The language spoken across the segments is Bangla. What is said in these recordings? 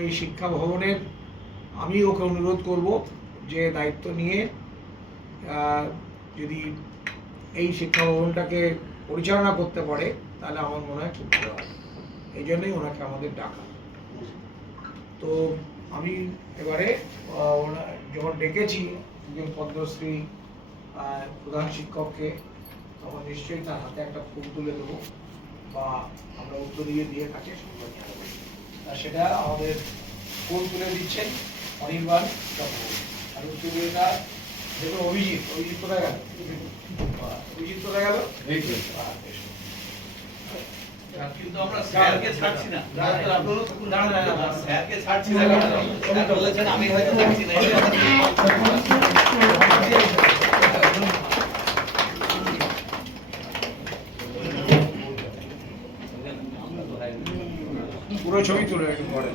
এই শিক্ষা ভবনের আমি ওকে অনুরোধ করব যে দায়িত্ব নিয়ে যদি এই শিক্ষা ভবনটাকে পরিচালনা করতে পারে তাহলে আমার মনে হয় খুব ভালো হয়। এই জন্যই ওনাকে আমাদের ডাকা। তো আমি এবারে যখন ডেকেছি একজন পদ্মশ্রী প্রধান শিক্ষককে, তখন নিশ্চয়ই তার হাতে একটা ফুল তুলে দেবো বা আমরা উত্তরীয় দিয়ে তাকে সম্মান জানাবো। সেটা আমাদের ফুল তুলে দিচ্ছেন অনির্বাণ চক্রবর্তী, আর উত্তরীয়টা দেখুন অভিজিৎ কোথায় গেল? অভিজিৎ কোথায় গেল? কিন্তু আমরা স্যারকে ছাড়ছি না, স্যারকে ছাড়ছি না, বলেছেন আমি হয়তো ছাড়ছি না। পুরো ছবি তুলে একটু পরে।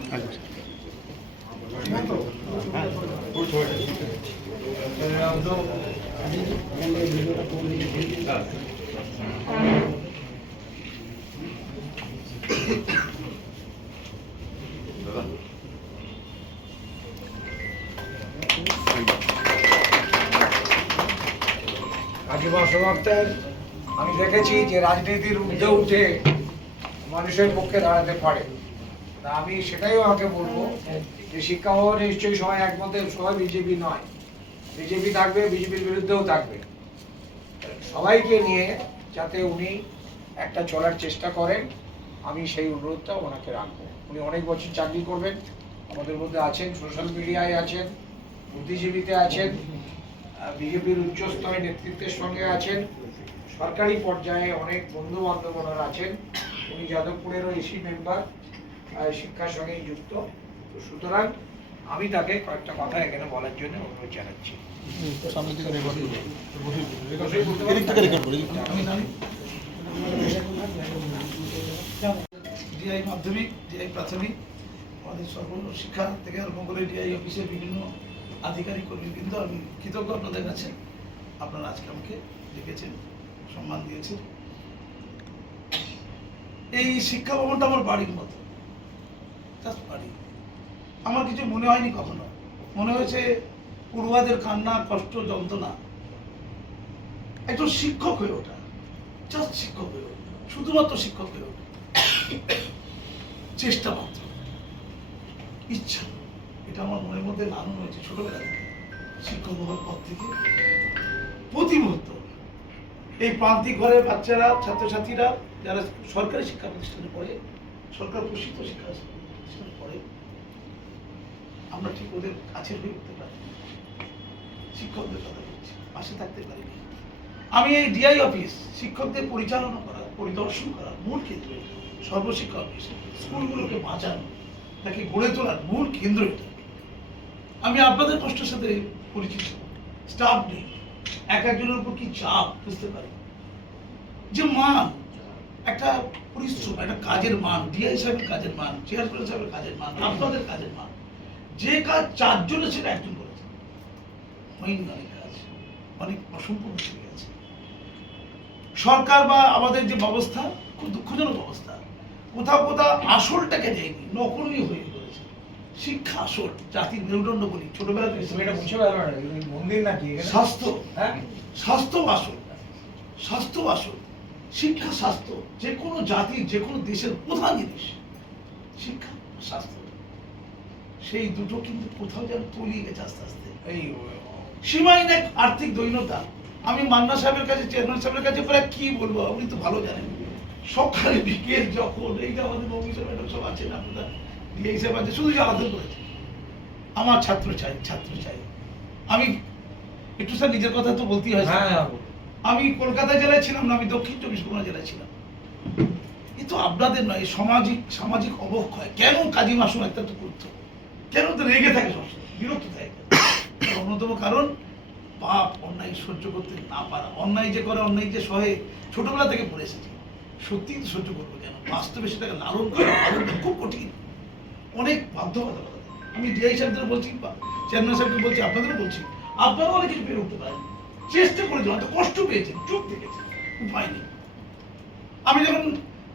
আমি দেখেছি যে রাজনীতির ঊর্ধ্বে উঠে মানুষের পক্ষে দাঁড়াতে পারে। তা আমি সেটাই আমাকে বলবো যে শিক্ষা ভবন নিশ্চয়ই সবাই একমতে, সবাই বিজেপি নয়, বিজেপি থাকবে, বিজেপির বিরুদ্ধেও থাকবে, সবাইকে নিয়ে যাতে উনি একটা চলার চেষ্টা করেন, আমি সেই অনুরোধটা ওনাকে রাখবো। উনি অনেক বছর চাকরি করবেন, আমাদের মধ্যে আছেন, সোশ্যাল মিডিয়ায় আছেন, বুদ্ধিজীবীতে আছেন, বিজেপির উচ্চস্তরের নেতৃত্বের সঙ্গে আছেন, সরকারি পর্যায়ে অনেক বন্ধু বান্ধব ওনারা আছেন। উনি যাদবপুরেরও এসি মেম্বার, শিক্ষার সঙ্গে যুক্ত। তো সুতরাং আমি তাকে কয়েকটা কথা এখানে বলার জন্য অনুরোধ জানাচ্ছি। ডিআই মাধ্যমিক, ডিআই প্রাথমিক, আমাদের সর্বশিক্ষা থেকে আরম্ভ করে ডিআই অফিসের বিভিন্ন আধিকারিক কর্মীবৃন্দ, আমি কৃতজ্ঞ আপনাদের কাছে। আপনারা আজকে আমাকে ডেকেছেন, সম্মান দিয়েছেন। এই শিক্ষা ভবনটা আমার বাড়ির মতো, জাস্ট বাড়ি। আমার কিছু মনে হয়নি কখনো, মনে হয়েছে পড়ুয়াদের কান্না, কষ্ট, যন্ত্রণা। একজন শিক্ষক হয়ে ওঠা, জাস্ট শিক্ষক হয়ে ওঠা, শুধুমাত্র শিক্ষক হয়ে ওঠা, চেষ্টা মাত্র, ইচ্ছা, এটা আমার মনের মধ্যে লালন হয়েছে ছোটবেলা থেকে। শিক্ষক হওয়ার পর থেকে প্রতি মুহূর্ত এই প্রান্তিক ঘরের বাচ্চারা, ছাত্রছাত্রীরা যারা সরকারি শিক্ষা প্রতিষ্ঠানে পড়ে, সরকার প্রশিক্ষিত শিক্ষা প্রতিষ্ঠানে পড়ে, আমরা ঠিক ওদের কাছের হয়ে উঠতে পারি, শিক্ষকদের কথা বলছি, পাশে থাকতে পারিনি। আমি এই ডিআই অফিস শিক্ষকদের পরিচালনা করা, পরিদর্শন করা মূল কেন্দ্র, সর্বশিক্ষা অফিস স্কুলগুলোকে বাঁচানো, তাকে গড়ে তোলার মূল কেন্দ্র এটা। আমি আপনাদের কষ্টের সাথে পরিচিত, স্টাফ নেই, এক একজনের উপর কি চাপ বুঝতে পারি, যে মান, একটা পরিশ্রম, একটা কাজের মান, ডিআই সাহেবের কাজের মান, চেয়ারম্যান সাহেবের কাজের মান, আপনাদের কাজের মান, যে কাজ চারজনে সেটা একজন করেছে, হয়নি অনেক কাজ, অনেক অসম্পূর্ণ থেকে গেছে। সরকার বা আমাদের যে ব্যবস্থা, খুব দুঃখজনক অবস্থা, কোথাও কোথাও আসলটাকে দেয়নি, নকলই হয়ে পড়েছে। শিক্ষা আসল, জাতির মেরুদণ্ড বলি ছোটবেলা থেকে, মন্দির নাকি স্বাস্থ্য, হ্যাঁ, স্বাস্থ্য আসল, স্বাস্থ্য আসল, শিক্ষা স্বাস্থ্য, যে কোনো জাতির, যে কোনো দেশের প্রধান জিনিস শিক্ষা, স্বাস্থ্য। সেই দুটো কিন্তু কোথাও যেন তলিয়ে গেছে আস্তে আস্তে। এই সীমাহীন এক আর্থিক দৈন্যতা। আমি মান্না সাহেবের কাছে, চেয়ারম্যান সাহেবের কাছে প্রায় কি বলবো, আপনি তো ভালো জানেন, সকালে বিকেল যখন, এই যে আমাদের মৌমিশা ম্যাডাম সব আছেন, আপনারা ডিআই সাহেব আছে, শুধু জ্বালাতন করেছে, আমার ছাত্র চাই, ছাত্র চাই। আমি একটু স্যার নিজের কথা তো বলতেই হয়। আমি কলকাতা জেলায় ছিলাম না, আমি দক্ষিণ 24 পরগনা জেলায় ছিলাম। কিন্তু আপনাদের নয়, সামাজিক অবক্ষয় কেন কাজী মাসুম একটা তো করতো, কেন তো রেগে থাকে, সবসময় বিরক্ত থাকে। অন্যতম কারণ পাপ, অন্যায় সহ্য করতে না পারা, অন্যায় যে করে, অন্যায় যে সহে, ছোটবেলা থেকে পড়ে এসেছি। সত্যি তো সহ্য করবো কেন, বাস্তবে সেটাকে লালন করা, লালনটা খুব কঠিন, অনেক বাধ্যবাধকতা। আমি ডিআই সাহেবদের বলছি, চেয়ারম্যান সাহেবকে বলছি, আপনাদেরও বলছি, আপনারাও অনেক কিছু পেরে উঠতে পারেন, চেষ্টা করে দেওয়া, কষ্ট পেয়েছেন, চুপ থেকেছেন, উপায় নেই। আমি যখন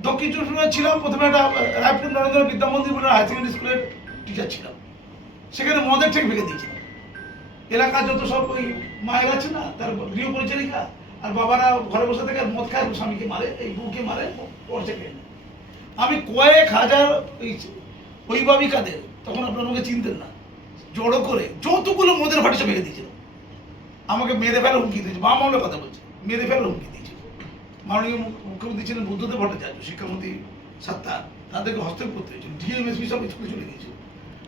দক্ষিণ 24 পরগনায় ছিলাম, প্রথমে একটা রায়পুর নরেন্দ্র বিদ্যা মন্দির বলে হায়ার সেকেন্ডারি স্কুলের টিচার ছিলাম, সেখানে মদের ঠেক ভেঙে দিয়েছিলাম। এলাকার যত সব ওই মায়ের আছে না, তার গৃহ পরিচারিকা আর বাবারা ঘরে বসে থেকে মদ খায়, স্বামীকে মারে, এই বউকে মারে, পড়ছে খেয়ে নেয়। আমি কয়েক হাজার ওই অভিভাবিকাদের, তখন আপনারা আমাকে চিনতেন না, জড়ো করে যতগুলো মদের ভাটি সব ভেঙে দিয়েছিল। আমাকে মেরে ফেলার হুমকি দিয়েছে, মা মামলার কথা বলছে, মেরে ফেলার হুমকি দিয়েছিল। মাননীয় মুখ্যমন্ত্রী ছিলেন বুদ্ধদেব ভট্টাচার্য, শিক্ষামন্ত্রী সাত্তার, তাদেরকে হস্তক্ষেপ করতে হয়েছিল, ডিএমএসপি সব স্কুলে চলে গিয়েছিল।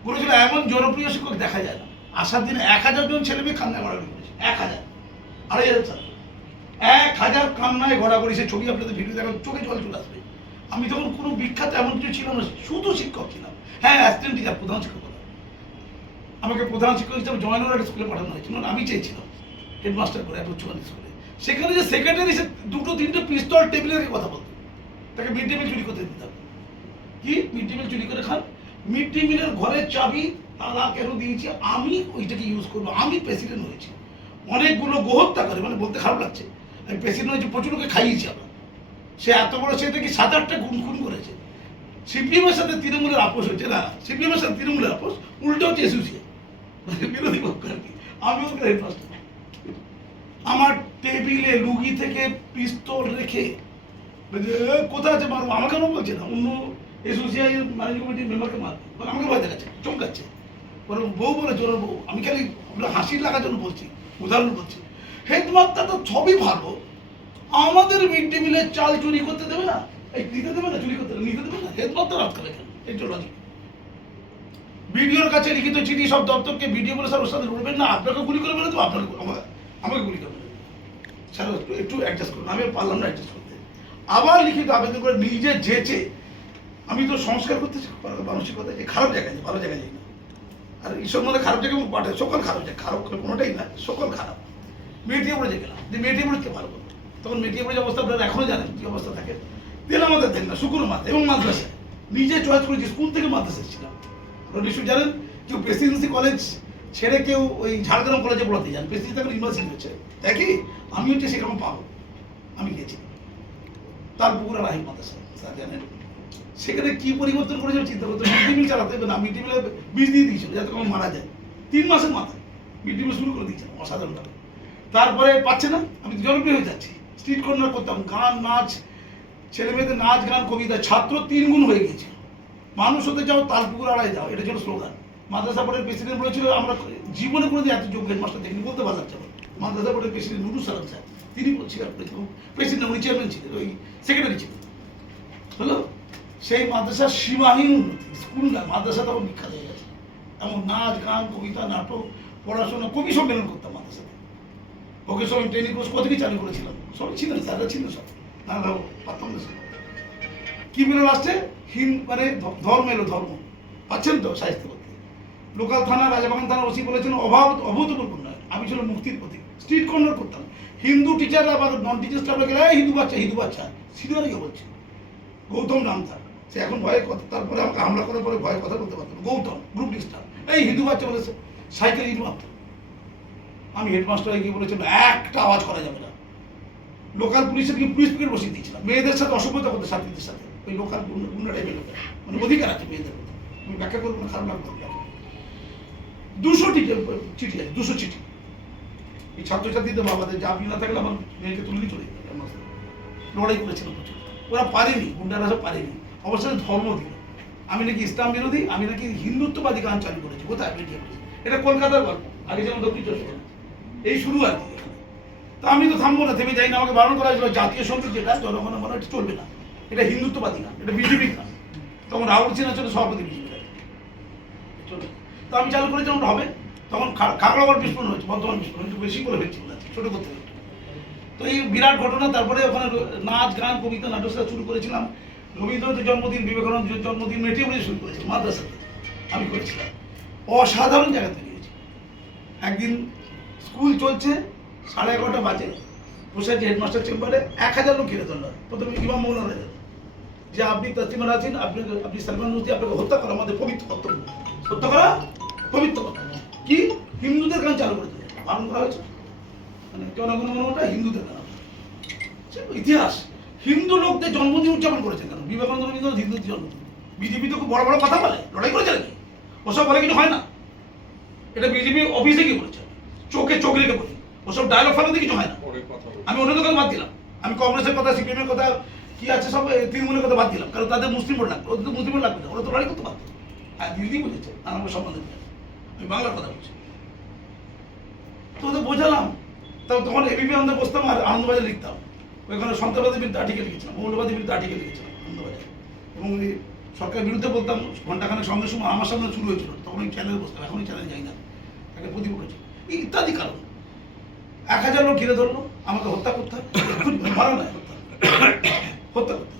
বলেছিল এমন জনপ্রিয় শিক্ষক দেখা যায় না। আসার দিনে 1000 জন ছেলে মেয়ে কান্নায় গড়াগড়ি করেছে, 1000, 2500 ছাত্র, 1000 কান্নায় গড়াগড়ি। সে ছবি আপনাদের ভিডিও দেখার চোখে জল চলে আসবে। আমি তখন কোনো বিখ্যাত এমন কিছু ছিল না, শুধু শিক্ষক ছিলাম। হ্যাঁ, অ্যাসিস্ট্যান্ট টিচার, প্রধান শিক্ষক। আমাকে প্রধান শিক্ষক হিসেবে জয়নগর একটা স্কুলে পাঠানো হয়েছিল, আমি চেয়েছিলাম হেডমাস্টার করে একটা উচ্চমাধ্যমিক স্কুলে। সেখানে যে সেক্রেটারি, সে 2-3টে পিস্তল টেবিলের কথা বলতো, তাকে মিড ডে মিল চুরি করতে দিতাম। কি মিড ডে মিল চুরি করে খান? মিড ডে মিলের ঘরের চাবি তালা কেন দিয়েছি? আমি ওইটাকে ইউজ করবো। আমি প্রেসিডেন্ট হয়েছি, অনেকগুলো গোহত্যা করে, মানে বলতে খারাপ লাগছে, আমি প্রেসিডেন্ট হয়েছি, প্রচুর লোকে খাইয়েছি আমরা। সে এত বড়, সেটা কি 7-8টা খুন করেছে। সিপিএমের সাথে তৃণমূলের আপোষ হয়েছে না, সিপিএমের সাথে তৃণমূলের আপোষ, উল্টো হচ্ছে এসোসিয়েট, বিরোধী পক্ষ আর কি। আমি ওকে হেডমাস্টার, আমার টেবিলে লুগি থেকে পিস্তল রেখে কোথায় আছে মারবো, আমাকে কেন বলছে না, অন্য এসোসিয়াই ম্যানেজিং কমিটির মেম্বারকে মারবে, আমাকে ভয় দেখাচ্ছে, চমকাচ্ছে। বলে বউ বলে জোর বউ, আমি খালি হাসির লাগার জন্য বলছি, উদাহরণ বলছি। হেডমাস্টার তো সবই ভালো, আমাদের মিড ডে মিলের চাল চুরি করতে দেবে না, এই নিতে দেবে না, চুরি করতে নিতে দেবে না, হেডমাস্টার আটকাবে কেন? এই জন্য বিডিওর কাছে লিখিত চিঠি, সব দপ্তরকে বিডিও বলে স্যার ওর সাথে লড়বেন না, আপনাকে গুলি করে বেরোতে, আপনাকে আমাকে গুলি করে বেরোতে, স্যার একটু অ্যাডজাস্ট করুন। আমি পারলাম না অ্যাডজাস্ট করতে, আবার লিখিত আবেদন করে নিজে যেচে। আমি তো সংস্কার করতেছি মানসিকতা, যে খারাপ জায়গায় যাই, ভালো জায়গায় যাই না। আর এইসব মধ্যে খারাপ জায়গায় পাঠায়, সকল খারাপ যায়, খারাপ কোনোটাই না, সকল খারাপ। মেটিয়ে পড়ে যে গেলাম, যে মেটিয়ে পড়ে কে ভালো করবো, তখন মেটিয়ে পড়ে যে অবস্থা আপনারা এখনো জানেন কি অবস্থা থাকে। তেল আমাদের দেন না, শুকুর মাথা এবং মাদ্রাসায় নিজে চয়েস করেছি, স্কুল থেকে মাদ্রাসা এসেছিলাম। নিশ্চয়ই জানেন, কেউ প্রেসিডেন্সি কলেজ ছেড়ে কেউ ওই ঝাড়গ্রাম কলেজে পড়াতে যান, প্রেসিডেন্সি এখন ইউনিভার্সিটি হচ্ছে, দেখি আমি হচ্ছে সেরকম পাবো। আমি গেছি তার পুকুরা রাহিম মাদ্রাসা, স্যার জানেন সেখানে কি পরিবর্তন করেছে চিন্তা করতে। মিড ডে মিল চালাতে হবে না, মিড ডে মিলে বীজ দিয়ে দিয়েছিল যাতে কখন মারা যায়, 3 মাসের মাথায় মিড ডে মিল শুরু করে দিয়েছিলাম অসাধারণভাবে। তারপরে পাচ্ছে না, আমি জনপ্রিয় হয়ে যাচ্ছি, স্ট্রিট কর্নার করতাম, গান নাচ, ছেলে মেয়েদের নাচ গান কবিতা, ছাত্র 3 গুণ হয়ে গেছে। মানুষ হতে যাও, তালপুকুর আড়াই যাও, এটা ছিল স্লোগান। মাদ্রাসা বোর্ডের প্রেসিডেন্ট বলেছিল, আমরা জীবনে কোনোদিন এত যোগ্য হেডমাস্টার দেখিনি, বলতে ভালো লাগছে। মাদ্রাসা বোর্ডের প্রেসিডেন্ট নুরুল সালাম স্যার, তিনি স্বীকার করেছিলেন, প্রেসিডেন্ট উনি চেয়ারম্যান ছিলেন, ওই সেক্রেটারি ছিলেন। হলো সেই মাদ্রাসার সীমাহীন উন্নতি, স্কুল না মাদ্রাসা তখন বিখ্যাত হয়ে গেছে। এমন নাচ গান কবিতা নাটক পড়াশোনা, কবি সম্মেলন করতাম মাদ্রাসাতে। ওকে সব ট্রেনিং কোর্স কত কি চালু করেছিলাম, সব ছিলেন স্যাররা ছিলেন সব, না পারতাম না। কি বলে লাস্টে মানে ধর্ম এলো, ধর্ম পাচ্ছেন তো সাহিত্য করতে। লোকাল থানা, রাজাবাগান থানা ওসি বলেছেন অভূতপূর্ব উন্নয়ন। আমি ছিল মুক্তির প্রতীক, স্ট্রিট কর্নার করতাম। হিন্দু টিচাররা বা নন টিচার স্টাফরা গেলে হিন্দু বাচ্চা সিনিয়রই বলছে, গৌতম নাম তার, সে এখন ভয়ে কথা, তারপরে আমাকে হামলা করার পরে ভয়ে কথা বলতে পারতাম। গৌতম গ্রুপ স্টাফ, এই হিন্দু বাচ্চা বলেছে, সাইকেল ইট মারত। আমি হেডমাস্টার গিয়ে বলেছিলাম একটা আওয়াজ করা যাবে না। লোকাল পুলিশের গিয়ে পুলিশ পিকেট বসিয়ে দিয়েছিলাম, মেয়েদের সাথে অসভ্যতা করতে, ছাত্রীদের সাথে, ওই লোকাল গুন্ডা টাইপের লোকের, মানে অধিকার আছে মেয়েদের মধ্যে। আমি ব্যাখ্যা করবো না, খারাপ লাগবে। 200 চিঠি আছে, 200 চিঠি। এই ছাত্রছাত্রীদের বাবাদের যা না থাকলে আমার মেয়েকে তুলে চলে যেত। লড়াই করেছিলাম প্রচুর, ওরা পারেনি, গুন্ডারা সব পারেনি। অবশ্যই ধর্ম দিল, আমি নাকি ইসলাম বিরোধী, আমি নাকি হিন্দুত্ববাদী গান চালু করেছি। কোথায় মিডিয়া করেছি, এটা কলকাতার গল্প, আগে যেমন দক্ষিণ চব্বিশ, এই শুরু আর কি। তা আমি তো থামবো না, থেমে যাই না। আমাকে বারণ করা হয়েছিল, জাতীয় সঙ্গীত যেটা জনগণের মনে এটা চলবে না, এটা হিন্দুত্ববাদী গান, এটা বিজেপি গান। তখন রাহুল সিনহা ছিল সভাপতি বিজেপি, চলবে। তো আমি চালু করেছিলাম হবে, তখন খাগড়াবাদ বিস্ফোরণ হয়েছে, বর্ধমান বিস্ফোরণ, একটু বেশি করে হয়েছে, ছোটো করতে হতো। তো এই বিরাট ঘটনা। তারপরে ওখানে নাচ গান কবিতা নাটক শুরু করেছিলাম। রবীন্দ্রনাথের জন্মদিন, বিবেকানন্দের জন্মদিন, মেটিয়ে মেটিয়ে শুরু করেছি মাদ্রাসাতে, আমি করেছিলাম। অসাধারণ জায়গা তৈরি হয়েছে। একদিন স্কুল চলছে, 11:30 বাজে, বসে আছে হেডমাস্টার চেম্বারে, 1000 লোক ঘিরে ধরল। প্রথমে ইমাম মৌলানা যে আপনি তাসলিমা আছেন, আপনি সালমান রুশদি, আপনাকে হত্যা করা আমাদের পবিত্র কর্তব্য, হত্যা করা পবিত্র কথা। কি হিন্দুদের গান চালু করে দিলেন, পালন করা হয়েছে, মানে জনগণমনটা হিন্দুদের গান। ইতিহাস, হিন্দু লোকদের জন্মদিন উদযাপন করেছেন কেন? বিবেকানন্দ রবীন্দ্রনাথ হিন্দুদের জন্মদিন। বিজেপি তো খুব বড় বড় কথা বলে, লড়াই করেছে নাকি? ওসব বলে কিছু হয় না। এটা বিজেপি অফিসে গিয়ে বলেছে, চোখে চোখ রেখে বলি, ওসব ডায়লগ ফালাতে কিছু হয় না। আমি অন্য কথা বাদ দিলাম, আমি কংগ্রেসের কথা, সিপিএম এর কথা কি আছে সব তৃণমূলের কথা বাদ দিলাম, কারণ তাদের মুসলিম ভোট লাগবে, ওদের তো মুসলিম ভোট লাগবে না, ওরা তো লড়াই করতে পারতো। আর দিল্লি বুঝেছে আমার সম্বন্ধে, আমি বাংলার কথা বলছি। তো ওদের বোঝালাম, তখন এবিপি আনন্দে বসতাম আর আনন্দবাজার লিখতাম, ওইখানে সন্ত্রাসবাদের বিরুদ্ধে আর্টিকেল লিখেছিলাম, মৌলবাদের বিরুদ্ধে আর্টিকেল লিখেছিলাম আনন্দবাজার, এবং সরকারের বিরুদ্ধে বলতাম। ঘন্টাখানেক সঙ্গে সঙ্গে আমার সামনে শুরু হয়েছিল, তখন ওই চ্যানেলে বসতাম, এখন ওই চ্যানেলে যাই না, তাকে প্রতিপক্ষ ছিল ইত্যাদি কারণ। 1000 লোক ঘিরে ধরলো, আমাকে হত্যা করতে হবে, মারা নয়, হত্যা করতে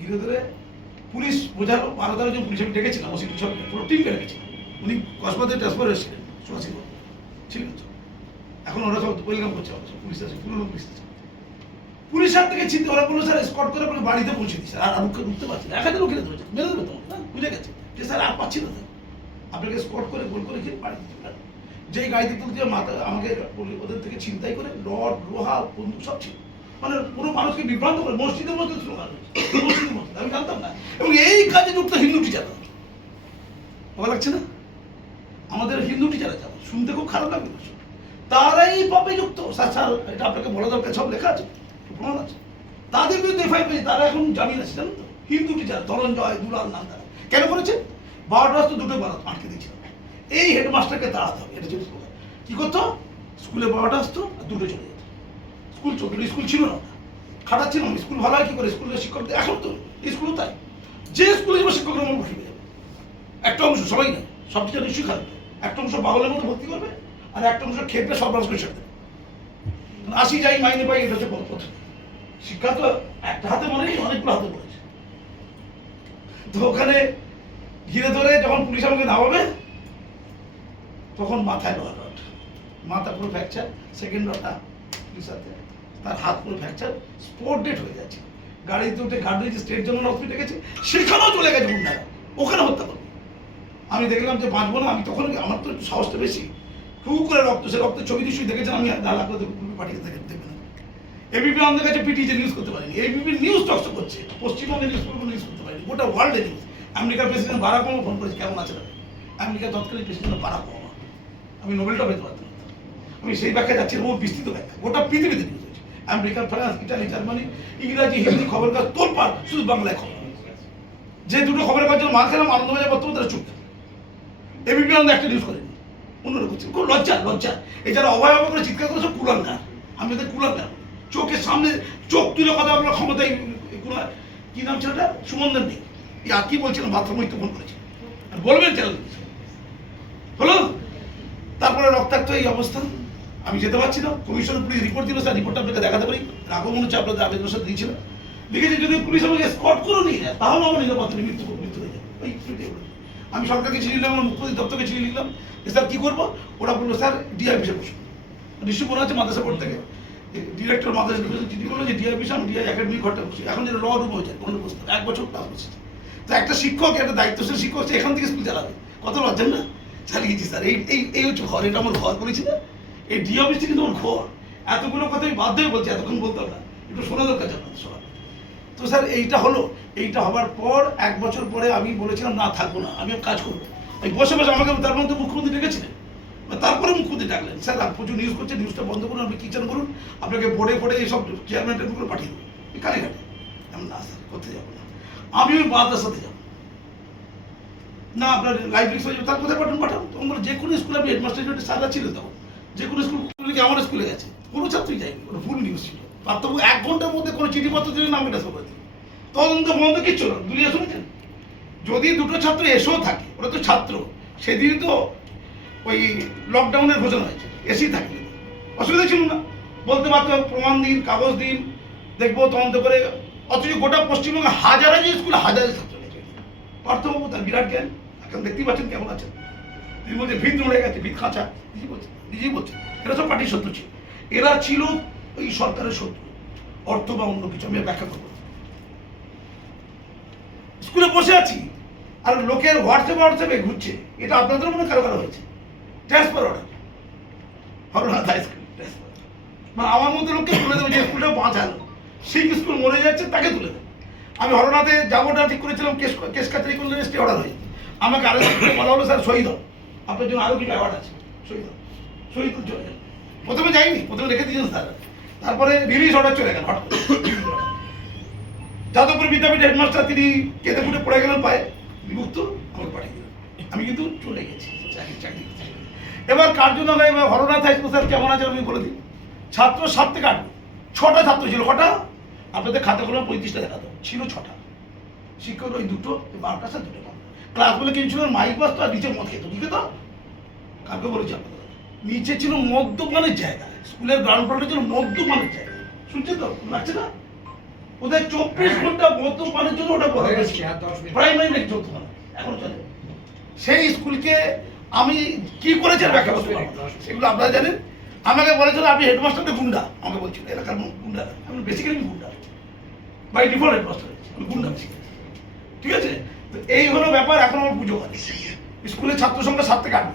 ঘিরে ধরে পুলিশ বোঝালো, 12-13 জন পুলিশ আমি ডেকেছিলাম, ওসিপি সব পুরো টিমকে রেখেছিলাম। উনি কসবাতে ট্রান্সফার এসেছিলেন, সুহাসী ছিলেন, এখন ওরা সব ওয়েলকাম করছে, পুলিশ আছে, পুরনো পুলিশ আছে। পুলিশ হাত থেকে চিন্তা, ওরা বললো স্যার স্কট করে আপনাকে বাড়িতে পৌঁছে দিচ্ছে, আর মুখে ঢুকতে পারছে না, 1000 লোক ঘিরে ধরেছে, মেরে দেবে তোমাকে না, বুঝে গেছে যে স্যার আর পাচ্ছি না স্যার, আপনাকে স্কট করে গোল করে খেয়ে বাড়ি দিচ্ছে। যেই গাড়িতে তুলতে মাথা আমাকে ওদের থেকে ছিনতাই করে রড, লোহা, বন্দুক সব ছিল, মানে পুরো মানুষকে বিভ্রান্ত করে মসজিদের মধ্যে স্লোগান হয়েছে, মসজিদের মধ্যে, আমি জানতাম না। এবং এই কাজে যুক্ত হিন্দু টিচার, ভালো লাগছে না? আমাদের হিন্দু টিচার আছে, শুনতে খুব খারাপ লাগবে, তারাই পাপে যুক্ত। স্যার স্যার এটা আপনাকে বলা দরকার, সব লেখা আছে, প্রমাণ আছে, তাদের বিরুদ্ধে এফআইআর পেয়েছে, তারা এখন জামিন আছে, জানেন তো? হিন্দু টিচার ধনঞ্জয়, দুলাল নাম, তারা কেন করেছে? 12টা রাস্তা দুটো বারাত আটকে দিয়েছিল, এই হেডমাস্টারকে তাড়াতে হবে, এটা ছিল কি করতো, স্কুলে 12টা আসতো আর দুটো চলে যেত, স্কুল চলতো, স্কুল ছিল না, খাটাচ্ছিল না, স্কুল ভালো হয় কি করে, স্কুলের শিক্ষকদের এখন তো স্কুলও তাই, যে স্কুলে যাবে শিক্ষকরা মন বসে যাবে, একটা অংশ, সবাই না, সব টিচার নিশ্চয়ই খারাপ, একটা অংশ পাগলের মতো ভর্তি করবে, আর একটা অংশ খেপে সব মানুষকে ছেড়ে দেবে, আসি যাই মাইনে পাই, এটা হচ্ছে পথ। শিক্ষা তো একটা হাতে মনে নেই, অনেকগুলো হাতে পড়েছে। তো ওখানে ঘিরে ধরে যখন পুলিশ আমাকে নামাবে, তখন মাথায় লোহার রড, মাথা পুরো ফ্র্যাকচার, সেকেন্ড রডটা পুলিশাতে, তার হাত পুরো ফ্র্যাকচার, স্পট ডেট হয়ে যাচ্ছে। গাড়িতে উঠে গাড়ি স্টেট জন্য হসপিটালে গেছে, সেখানেও চলে গেছে গুন্ডারা, ওখানে হত্যা করবে। আমি দেখলাম যে বাঁচবো না, আমি তখন আমার তো সাহসটা বেশি, টু করে রক্ত, সে রক্তের ছবি নিশ্চয়ই দেখেছেন, আমি আপনাদের পাঠিয়ে দেখবেন। এবিপি আমাদের কাছে পিটিয়ে নিউজ করতে পারিনি, এবিপি নিউজ টক্স করছে, পশ্চিমবঙ্গের নিউজ নিউজ করতে পারিনি, গোটা ওয়ার্ল্ডে নিউজ। আমেরিকার প্রেসিডেন্ট বারাক ওবামা ফোন করেছে, কেমন আছে? আমেরিকার তৎকালীন প্রেসিডেন্ট বারাক ওবামা, আমি নোবেলটা পেতে পারতাম, আমি সেই ব্যাখ্যা যাচ্ছি, বহু বিস্তৃত ব্যাখ্যা, গোটা পৃথিবীতে নিউজ হয়েছে। আমেরিকা, ফ্রান্স, ইটালি, জার্মানি, ইংরাজি, হিন্দি খবর কাজ তোলপাড়, শুধু বাংলায় খবর। যে দুটো খবরের কাজ জন্য মার খেলাম, আনন্দবাজার বর্তমান তারা চুপ। এবিপি আনন্দ একটা নিউজ করেনি, অন্যরা করছে, খুব লজ্জা লজ্জা। এই যারা অভয় অভয় করে চিৎকার করে সব কুলাঙ্গার, আমি ওদের কুলাঙ্গার, চোখের সামনে চোখ তুলে কথা বলার ক্ষমতায় কি নাম ছেলেটা, সুমনদের নেই। আর কি বলছিলাম, বাথরুম তো ফোন করেছি, বলবেন চ্যানেল হলো। তারপরে রক্তাক্ত এই অবস্থা, আমি যেতে পারছি না। কমিশনার পুলিশ রিপোর্ট দিল, স্যার রিপোর্টটা আপনাকে দেখাতে পারি, রাঘব মনে হচ্ছে আপনাদের আবেদনের সাথে দিয়েছিল, লিখেছে যদি পুলিশ আমাকে স্পট করে নিয়ে যায়, তাহলে আমার নিরাপত্তা মৃত্যু হয়ে যাবে। আমি সরকারকে চিঠি লিখলাম, আমার মুখ্যমন্ত্রী দপ্তরকে চিঠি লিখলাম, স্যার কি করবো? ওরা বললো স্যার ডিআইপিসে বসুন, নিশ্চয় মনে হচ্ছে মাদ্রাসা বোর্ড থেকে ডিরেক্টর মাদ্রাসা চিঠি করলো যে ডিআইপিসে, আমি ডিআই একাডেমিক ঘরটা বসি, এখন যেটা ল রুম হয়েছে, কোনো বসতে 1 বছর ক্লাস বসছে। তো একটা শিক্ষক, একটা দায়িত্বশীল শিক্ষক সে এখান থেকে স্কুল চালাবে, কত লজ্জা না? চালিয়েছি স্যার, এই হচ্ছে ঘর, এটা আমার ঘর বলেছি না, এই ডি অফিসটা কিন্তু আমার ঘর। এতগুলো কথা আমি বাধ্য হয়ে বলছি, এতক্ষণ বলতাম না, একটু শোনা দরকার আপনাদের সবার। তো স্যার এইটা হলো, এইটা হবার পর 1 বছর পরে আমি বলেছিলাম না থাকবো না, আমি কাজ করবো। এই বসে বসে আমাকে তার মধ্যে মুখ্যমন্ত্রী ডেকেছিলেন, তারপরে মুখ্যমন্ত্রী ডাকলেন, স্যার প্রচুর নিউজ করছে, নিউজটা বন্ধ করুন, আপনি কিচেন করুন, আপনাকে বোর্ডে বোর্ডে এইসব চেয়ারম্যান টেবিলগুলো পাঠিয়ে দেবো কালীঘাটে। আমি না স্যার কোথায় যাবো না, আমি ওই মাদ্রাসাতে যাবো না, আপনার লাইব্রেরি হয়ে যাবে, তার কোথায় পাঠান পাঠান। তখন বলে যে কোনো স্কুলে, আমি হেডমাস্টার স্যাররা ছিল তখন, যে কোনো স্কুলগুলিকে আমার স্কুলে গেছে, কোনো ছাত্রই যায়নি, ওটা ফুল নিউজ ছিল। তার তবু 1 ঘন্টার মধ্যে কোনো চিঠিপত্র দিলে নাম এটা সব করে দিল, তদন্ত বন্ধ কিচ্ছু না। দুনিয়া শুনেছেন, যদি দুটো ছাত্র এসেও থাকে, ওরা তো ছাত্র, সেদিনই তো ওই লকডাউনের ঘোষণা হয়েছে, এসেই থাকে, অসুবিধা ছিল না, বলতে পারতো প্রমাণ দিন, কাগজ দিন, দেখবো তদন্ত করে। অথচ গোটা পশ্চিমবঙ্গে হাজার হাজার স্কুলে হাজার ছাত্র গেছে। পার্থবাবু তার বিরাট জ্ঞান, এখন দেখতেই পাচ্ছেন কেমন আছেন। তিনি বলছে ভিত নড়ে গেছে, ভিত খাঁচা, নিজেই বলছে। এরা সব পার্টির শত্রু ছিল, এরা ছিল ওই সরকারের শত্রু, অর্থ বা অন্য কিছু, আমি ব্যাখ্যা করবো। স্কুলে বসে আছি আর লোকের হোয়াটসঅ্যাপে ঘুরছে, এটা আপনাদের মনে কারো কারো হয়েছে, ট্রান্সফার অর্ডার হবে না, তাই ট্রান্সফার মানে আমার মধ্যে লোককে তুলে দেবে, যে স্কুলটা বাঁচালো, সেই স্কুল মরে যাচ্ছে তাকে তুলে দেবে। আমি হরনাথে যাবোটা ঠিক করেছিলাম, কেস কাচারি করলে স্টে অর্ডার হয়ে, আমাকে আরো বলা হলো স্যার শহীদ হন, আপনার জন্য আরো কিছু অ্যাওয়ার্ড আছে, শহীদ হন, শহীদ হন চলে যান। প্রথমে যাইনি, প্রথমে রেখে দিয়েছেন স্যার, তারপরে রিলিজ অর্ডার চলে গেল হঠাৎ করে। যাদবপুর বিদ্যাপীঠের হেডমাস্টার তিনি কেঁদে ফুটে পড়ে গেলেন পায়ে, বিভক্ত আমাকে পাঠিয়ে দিলেন। আমি কিন্তু চলে গেছি চাকরি করতে। এবার কার্যনালয় বা হরনাথ হাই স্কুল স্যার কেমন আছে আমি বলে দিই। ছাত্র 7 থেকে 8, 6টা ছাত্র ছিল। কটা? আপনাদের খাতা কলম 35টা দেখাতো, ছিল 6টা। শিক্ষক ওই 2টো, 12টার সাথে 2টো ক্লাস বলে কিছু ছিল, মাইক বাজতো আর নিচে মদ খেত, ঠিক তো? কাকে বলেছি আপনাদের? নিচে ছিল মদ্যপানের জায়গা, স্কুলের গ্রাউন্ড ফ্লোরে ছিল মদ্যপানের জায়গা, শুনছেন তো? লাগছে না? ওদের 24 ঘন্টা মদ্যপানের জন্য ওটা বলা হয়েছে, প্রাইমারি নেই 14 ঘন্টা এখন চলে। সেই স্কুলকে আমি কি করেছি ব্যাখ্যা করতে পারবো না, সেগুলো আপনারা জানেন। আমাকে বলেছিল আপনি হেডমাস্টারটা গুন্ডা, আমাকে বলছিল এলাকার গুন্ডা। আমি বেসিক্যালি গুন্ডা, বাই ডিফল্ট হেডমাস্টার আমি গুন্ডা বেসিক্যালি, ঠিক আছে? তো এই হলো ব্যাপার। এখন আমার পুজো করে স্কুলের ছাত্র সংখ্যা 7 থেকে 8,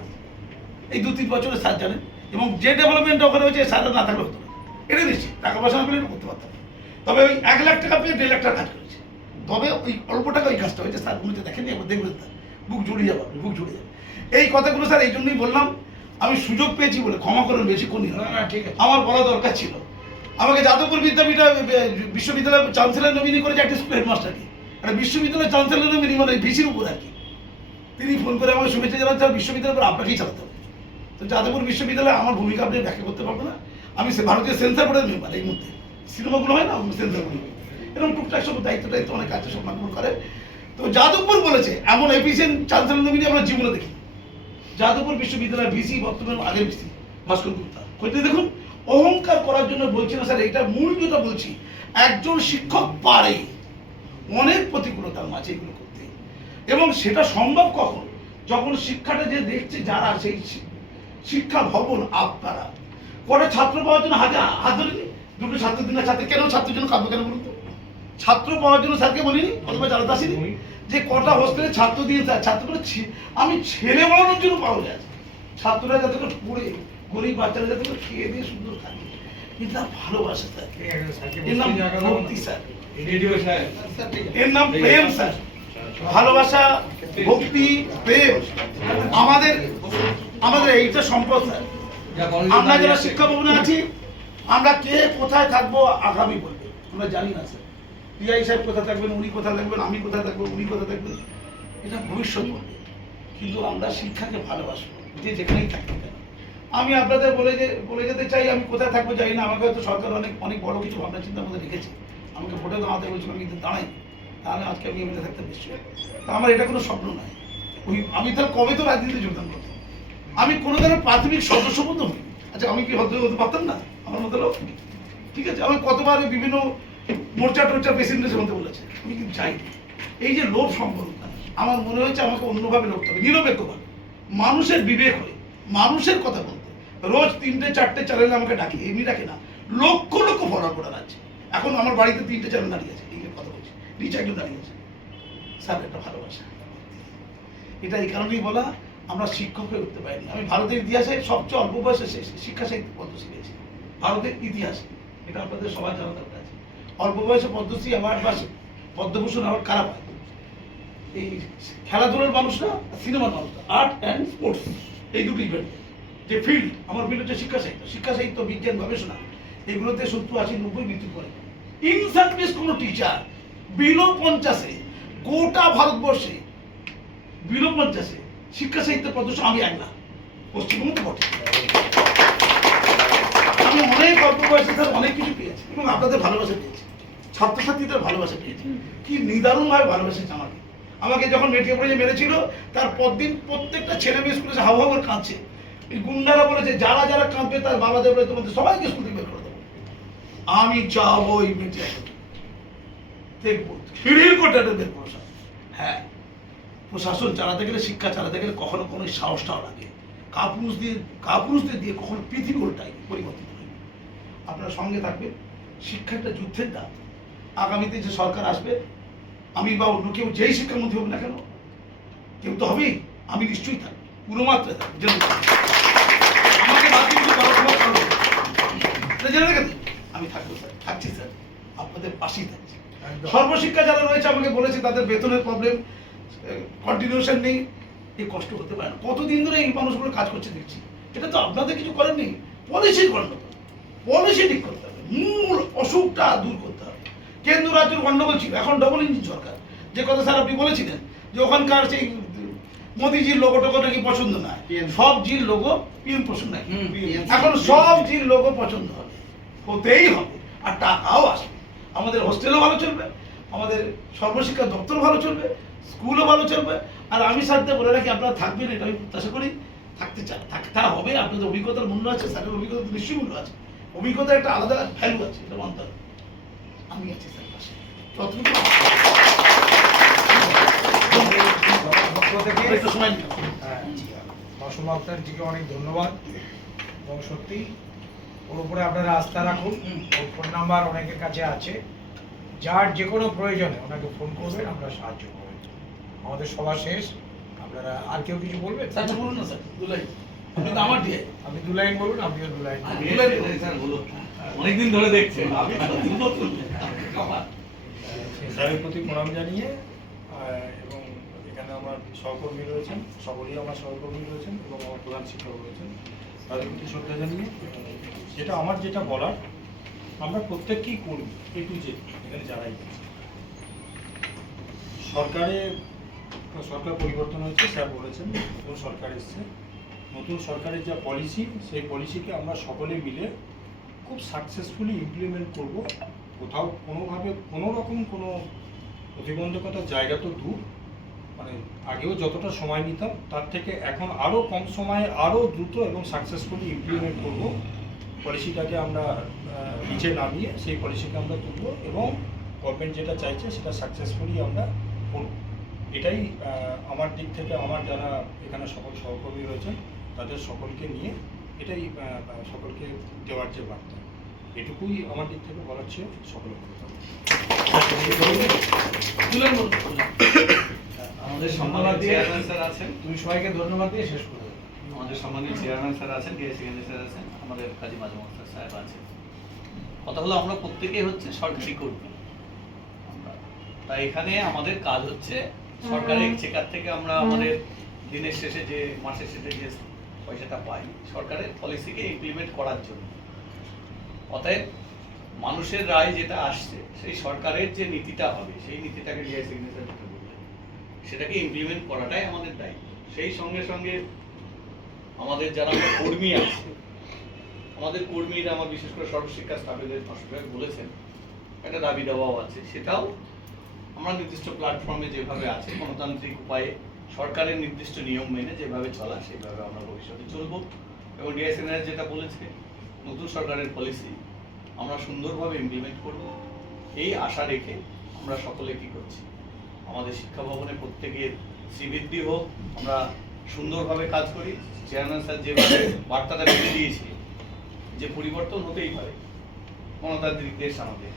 এই 2-3 বছরে স্যার জানেন। এবং যে ডেভেলপমেন্টটা ওখানে হয়েছে স্যাররা না থাকলে হতো না, এটা নিশ্চিত। টাকা পয়সা না পেলে এটা করতে পারতাম না। তবে ওই 1 লাখ টাকা পেয়ে 1.5 লাখ টাকা কাজ করেছে। তবে ওই অল্প টাকা ওই কাজটা হয়েছে, স্যার উনি তো দেখেননি, একবার দেখবেন তার বুক জুড়িয়ে যাবে, বুক জুড়িয়ে যাবে। এই কথাগুলো স্যার এই জন্যই বললাম, আমি সুযোগ পেয়েছি বলে ক্ষমা করুন, বেশি কোন না, ঠিক আছে। আমার বলা দরকার ছিল। আমাকে যাদবপুর বিশ্ববিদ্যালয়ের চ্যান্সেলর নমিনি করেছে একটা স্কুল হেডমাস্টারকে, একটা বিশ্ববিদ্যালয়ের চ্যান্সেলর নমিনি, মানে ভিসির উপর আর কি। তিনি ফোন করে আমাকে শুভেচ্ছা জানান, স্যার বিশ্ববিদ্যালয় পর আপনাকেই চালাতে হবে। তো যাদবপুর বিশ্ববিদ্যালয়ে আমার ভূমিকা আপনি ব্যাখ্যা করতে পারবো না। আমি ভারতীয় সেন্সার বোর্ডের মেম্বার এই মুহূর্তে, সিনেমাগুলো হয় না সেন্সার বোর্ড, এরকম টুকটাক সব দায়িত্ব অনেক কাজ সম্মান করে। তো যাদবপুর বলেছে এমন এফিসিয়েন্ট চ্যান্সেলর নমিনি আমরা জীবনে দেখি। যাদবপুর বিশ্ববিদ্যালয়ের ভিসি বর্তমান আগের ভিসি ভাস্কর গুপ্তা, কইতে দেখুন অহংকার করার জন্য বলছি না স্যার, এটা মূল যেটা বলছি, একজন শিক্ষক পারে অনেক প্রতিকূলতার মাঝে এগুলো করতে। এবং সেটা সম্ভব কখন? যখন শিক্ষাটা যে দেখছে যারা, সেই শিক্ষা ভবন আপনারা পরে ছাত্র পাওয়ার জন্য হাত ধরেনি, 2টো ছাত্র 3টা ছাত্র, কেন ছাত্রের জন্য কাঁদবো কেন বলুন তো? ছাত্র পাওয়ার জন্য স্যারকে বলিনি, অথবা জানাতে আসিনি যে কটা হোস্টেলে ছাত্র দিয়ে ছাত্রগুলো আমি ছেলে বানানোর জন্য পাওয়া যায়, ছাত্ররা যাতে করে পড়ে, গরিব বাচ্চারা যাতে করে খেয়ে দিয়ে সুন্দর থাকে, এর নাম ভালোবাসা স্যার, এর নাম ভক্তি স্যার, এর নাম প্রেম স্যার। ভালোবাসা, ভক্তি, প্রেম আমাদের এইটা সম্পদ স্যার। আমরা যারা শিক্ষা ভবনে আছি, আমরা কে কোথায় থাকবো আগামী বলবে আমরা জানি না স্যার। পিআই সাহেব কোথায় থাকবেন, উনি কোথায় থাকবেন, আমি কোথায় থাকবো, উনি কোথায় থাকবেন, এটা ভবিষ্যৎ বলবে। কিন্তু আমরা শিক্ষাকে ভালোবাসবো, যে যেখানেই থাকতে কেন। আমি আপনাদের বলে যেতে চাই, আমি কোথায় থাকবো জানি না। আমাকে হয়তো সরকার অনেক বড় কিছু ভাবনা চিন্তার মধ্যে রেখেছে, আমাকে ভোটে দাঁড়াতে বলছিল, আমি কিন্তু দাঁড়াই, তাহলে আজকে আমি এমনিতে থাকতে নিশ্চয়। তা আমার এটা কোনো স্বপ্ন নয়। আমি তাহলে কবে তো রাজনীতিতে যোগদান করতাম, আমি কোনো ধরনের প্রাথমিক সদস্য পর্যন্ত হই। আচ্ছা আমি কি হতে পারতাম না আমার মতো লোক? ঠিক আছে, আমি কতবার বিভিন্ন মোর্চা প্রেসিডেন্টের মধ্যে বলেছে, আমি কিন্তু চাই। এই যে লোভ সম্পর্ক, আমার মনে হয়েছে আমাকে অন্যভাবে লড়তে হবে, নিরপেক্ষভাবে, মানুষের বিবেক হয়ে, মানুষের কথা বলতে। রোজ 3টে-4টে চ্যানেলে আমাকে ডাকে, এমনি ডাকে না, লক্ষ লক্ষ ফরওয়ার্ড করা আছে। এখন আমার বাড়িতে 3টে চ্যানেল দাঁড়িয়ে আছে, এই কথা বলছি, নিচে একজন দাঁড়িয়ে আছে। স্যার একটা ভালোবাসা, এটা এই কারণেই বলা, আমরা শিক্ষক হয়ে উঠতে পারিনি। আমি ভারতের ইতিহাসে সবচেয়ে অল্প বয়সে শিক্ষা সাহিত্য পদ্মশ্রী পেয়েছি, ভারতের ইতিহাসে, এটা আপনাদের সবাই জানা দরকার আছে। অল্প বয়সে পদ্মশ্রী অ্যাওয়ার্ড বা পদ্মভূষণ অ্যাওয়ার্ড কারা পায়? এই খেলাধুলার মানুষরা, সিনেমার মানুষরা, আর্ট অ্যান্ড স্পোর্টস, এই দুটো ইভেন্ট। যে ফিল্ড, আমার ফিল্ড হচ্ছে শিক্ষা সাহিত্য, বিজ্ঞান, গবেষণা, এগুলোতে 70, 80, 90 মৃত্যু করে। ইন সার্ভিস কোনো টিচার বিলো 50-এ, গোটা ভারতবর্ষে বিলো 50-এ শিক্ষা সাহিত্য পদ্মশ্রী আমি একলা, পশ্চিমবঙ্গ বটে। আমি অনেক অল্প বয়সে স্যার অনেক কিছু পেয়েছি, এবং আপনাদের ভালোবাসা পেয়েছি, ছাত্রছাত্রীদের ভালোবাসা পেয়েছি। কি নিদারুণভাবে ভালোবাসেছে আমাকে যখন মেটিয়ে পড়ে মেরেছিল, তার পরদিন প্রত্যেকটা ছেলে মেয়ে স্কুলে হাউ হাউ করে কাঁদছে। এই গুন্ডারা বলেছে যারা যারা কাঁদবে তার বাবাদের বলে তোমাদের সবাইকে স্কুল থেকে বের করে দেবো। আমি যাবো এই মেটিয়া দেখবো, হিড়ির করে বের করো। হ্যাঁ, প্রশাসন চালাতে গেলে, শিক্ষা চালাতে গেলে কখনো কোনো সাহসটাও লাগে। কাপুরুষদের দিয়ে কখনো পৃথিবী উল্টাই পরিবর্তিত হয়। আপনারা সঙ্গে থাকবেন, শিক্ষা একটা যুদ্ধের দাম। আগামীতে যে সরকার আসবে, আমি বা অন্য কেউ যেই শিক্ষামন্ত্রী হোক না কেন, কেউ তো হবেই, আমি নিশ্চয়ই থাকবো, পুরো মাত্রায় থাকবো, আমাকে বাকি কিছু জেনে রেখে আমি থাকবো স্যার, থাকছি স্যার, আপনাদের পাশেই থাকছি। সর্বশিক্ষা যারা রয়েছে আমাকে বলেছে তাদের বেতনের প্রবলেম, কন্টিনিউশন নেই, এই কষ্ট হতে পারে না। কতদিন ধরে এই মানুষগুলো কাজ করছে দেখছি, এটা তো আপনাদের কিছু করেন নেই, পলিসির গণ্ডগোল, পলিসি ঠিক করতে হবে, মূল অসুখটা দূর করতে হবে। কেন্দ্র রাজ্যের গণ্ডগোল ছিল, এখন ডবল ইঞ্জিন সরকার। যে কথা স্যার আপনি বলেছিলেন যে ওখানকার সেই মোদিজির লোগো টোগো নাকি পছন্দ না, সব জির লোগো পিএম পছন্দ নাকি, এখন সব জির লোগো পছন্দ হবে, হতেই হবে, আর টাকাও আসবে। আমাদের হোস্টেলও ভালো চলবে, আমাদের সর্বশিক্ষা দপ্তর ভালো চলবে, স্কুলও ভালো চলবে। আর আমি স্যারকে বলে রাখি, আপনারা থাকবেন, এটা আমি প্রত্যাশা করি, থাকতে চান, থাকতে হবে। আপনাদের অভিজ্ঞতার মূল্য আছে, স্যারের অভিজ্ঞতা নিশ্চয়ই মূল্য আছে, অভিজ্ঞতার একটা আলাদা ভ্যালু আছে, এটা মানতে হবে। আমি আছি স্যার পাশে, যতটুকু পক্ষ থেকে একটু সময় নিতে হবে। মাসুম আক্তারজিকে অনেক ধন্যবাদ, এবং সত্যি ওর উপরে আপনারা আস্থা রাখুন। ওর ফোন নাম্বার অনেকের কাছে আছে, যার যে কোনো প্রয়োজনে ওনাকে ফোন করবেন, আমরা সাহায্য করবেন। আমাদের সভা শেষ, আপনারা আর কেউ কিছু বলবেন? স্যার বলুন না স্যার, দুলাই আপনি তো আমার দিয়ে আপনি 2 লাইন বলুন, আপনিও 2 লাইন বলুন। স্যার বলুন, অনেকদিন ধরে দেখছেন, আমি তো নতুন। স্যারের প্রতি প্রণাম জানিয়ে এবং এখানে আমার সহকর্মী রয়েছেন, সকলেই আমার সহকর্মী রয়েছেন এবং আমার প্রধান শিক্ষক রয়েছেন, তাদের প্রতি শ্রদ্ধা জানিয়ে যেটা বলার, আমরা প্রত্যেককেই কর্মী, এ টু জেড এখানে যারাই আছে। সরকার পরিবর্তন হয়েছে, স্যার বলেছেন, নতুন সরকার এসছে। নতুন সরকারের যা পলিসি, সেই পলিসিকে আমরা সকলে মিলে খুব সাকসেসফুলি ইমপ্লিমেন্ট করব। কোথাও কোনোভাবে কোনো রকম কোনো প্রতিবন্ধকতার জায়গা তো দূর, মানে আগেও যতটা সময় নিতাম তার থেকে এখন আরও কম সময়ে আরও দ্রুত এবং সাকসেসফুলি ইমপ্লিমেন্ট করব। পলিসিটাকে আমরা নিচে নামিয়ে সেই পলিসিকে আমরা তুলব এবং গভর্নমেন্ট যেটা চাইছে সেটা সাকসেসফুলি আমরা করব। এটাই আমার দিক থেকে, আমার যারা এখানে সকল সহকর্মী রয়েছেন তাদের সকলকে নিয়ে এটাই সকলকে দেওয়ার যে বার্তা, এটুকুই আমার দিক থেকে বলার চেয়ে সকলের কথা। দুলাই বলুন। আমাদের সম্মানিত চেয়ারম্যান স্যার আছেন, তুমি সবাইকে ধন্যবাদ দিয়ে শেষ করে দেবো। আমাদের সম্মানিত চেয়ারম্যান স্যার আছেন, ডিএসসি স্যার আছেন, আমাদের কাজী মাজুম আক্তার সাহেব আছেন। কথা হলো আমরা প্রত্যেকেই হচ্ছে সরকারি কর্মী। তাই এখানে আমাদের কাজ হচ্ছে সরকারি চেকার থেকে আমরা আমাদের দিনের শেষে যে মাসের শেষে যে পয়সাটা পাই সরকারের পলিসিকে ইমপ্লিমেন্ট করার জন্য। অতএব মানুষের রায় যেটা আসছে সেই সরকারের যে নীতিটা হবে সেই নীতিটাকে ডিএসসি স্যার বললেন, সেটাকে ইমপ্লিমেন্ট করাটাই আমাদের দায়িত্ব। সেই সঙ্গে সঙ্গে আমাদের যারা কর্মী আছে, আমাদের কর্মীরা, আমার বিশেষ করে সর্বশিক্ষা স্টাফেদের অসুবিধা বলেছেন, একটা দাবি দেওয়াও আছে, সেটাও আমরা নির্দিষ্ট প্ল্যাটফর্মে যেভাবে আছে গণতান্ত্রিক উপায়ে সরকারের নির্দিষ্ট নিয়ম মেনে যেভাবে চলা সেভাবে আমরা ভবিষ্যতে চলব। এবং ডিএসএনআর যেটা বলেছে নতুন সরকারের পলিসি আমরা সুন্দরভাবে ইমপ্লিমেন্ট করব, এই আশা রেখে আমরা সকলে কি করছি, আমাদের শিক্ষা ভবনে প্রত্যেকের শ্রীবৃদ্ধি হোক, আমরা সুন্দরভাবে কাজ করি। চেয়ারম্যান স্যার যেভাবে বার্তাটা দিয়ে দিয়েছে যে পরিবর্তন হতেই পারে, গণতান্ত্রিক দেশ আমাদের,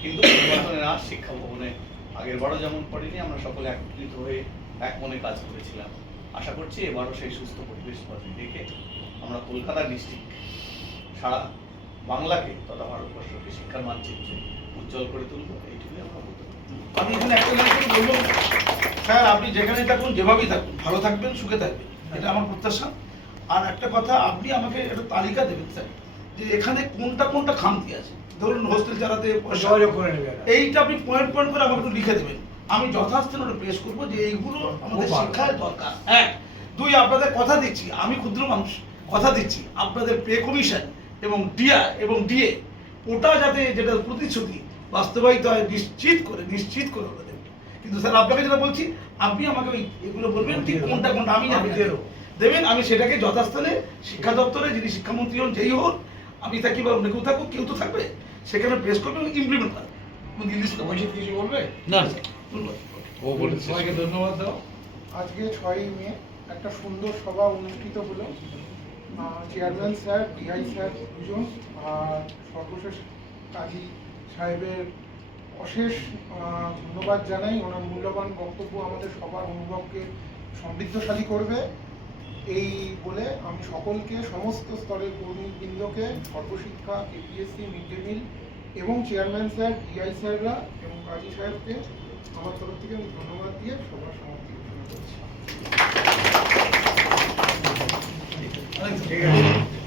কিন্তু পরিবর্তনের আজ শিক্ষা ভবনে আগের বারও যেমন পড়েনি, আমরা সকলে একত্রিত হয়ে এক মনে কাজ করেছিলাম। আশা করছি এবারও সেই সুস্থ পরিবেশ বজায় রেখে আমরা কলকাতা ডিস্ট্রিক্ট সারা বাংলাকে তথা ভারতবর্ষকে শিক্ষার মানচিত্রে উজ্জ্বল করে তুলব, এইটুকুই আমরা বলতে পারি। আমি এখানে একটা লাইন করে বলবো, স্যার আপনি যেখানে থাকুন, যেভাবেই থাকুন, ভালো থাকবেন, সুখে থাকবেন, এটা আমার প্রত্যাশা। আর একটা কথা, আপনি আমাকে একটা তালিকা দেবেন স্যার, যে এখানে কোনটা কোনটা খামতি আছে। ধরুন হোস্টেল চালাতে পয়সা, যোগাযোগ করে নেবে। এইটা আপনি পয়েন্ট পয়েন্ট করে আমাকে একটু লিখে দেবেন, আমি যথাস্থানে ওটা পেশ করবো যে এইগুলো আমাদের খুব ভালো। শিক্ষায় দরকার। এক, দুই, আপনাদের কথা দিচ্ছি, আমি ক্ষুদ্র মানুষ, কথা দিচ্ছি আপনাদের পে কমিশন এবং ডিআ এবং ডিএ, ওটা যাতে যেটা প্রতিশ্রুতি বাস্তবায়িত হয় নিশ্চিত করে ওটা দেবেন। কিন্তু স্যার আপনাকে যেটা বলছি, আপনি আমাকে ওই এগুলো বলবেন ঠিক কোনটা কোনটা আমি জানি না। দেবেন, আমি সেটাকে যথাস্থানে শিক্ষা দপ্তরে, যিনি শিক্ষামন্ত্রী হন, যেই হোক, আমি থাকি বা অন্য কেউ থাকুক, কেউ তো থাকবে, সেখানে প্রেস করবে এবং ইমপ্লিমেন্ট করবে। অভিজিৎ কিছু বলবে? না, সবাইকে ধন্যবাদ দাও। আজকে 6ই মে একটা সুন্দর সভা অনুষ্ঠিত হলো। চেয়ারম্যান স্যার, ডিআই স্যার দুজন, আর সর্বশেষ কাজী সাহেবের অশেষ ধন্যবাদ জানাই। ওনার মূল্যবান বক্তব্য আমাদের সবার অনুভবকে সমৃদ্ধশালী করবে এই বলে আমি সকলকে, সমস্ত স্তরের কর্মীবৃন্দকে, সর্বশিক্ষা, কেপিএসসি, মিড ডে মিল এবং চেয়ারম্যান স্যার, ডিআই স্যাররা এবং কাজী সাহেবকে আমার তরফ থেকে আমি ধন্যবাদ দিয়ে সবার সমাপ্তি ঘোষণা করছি। ঠিক আছে।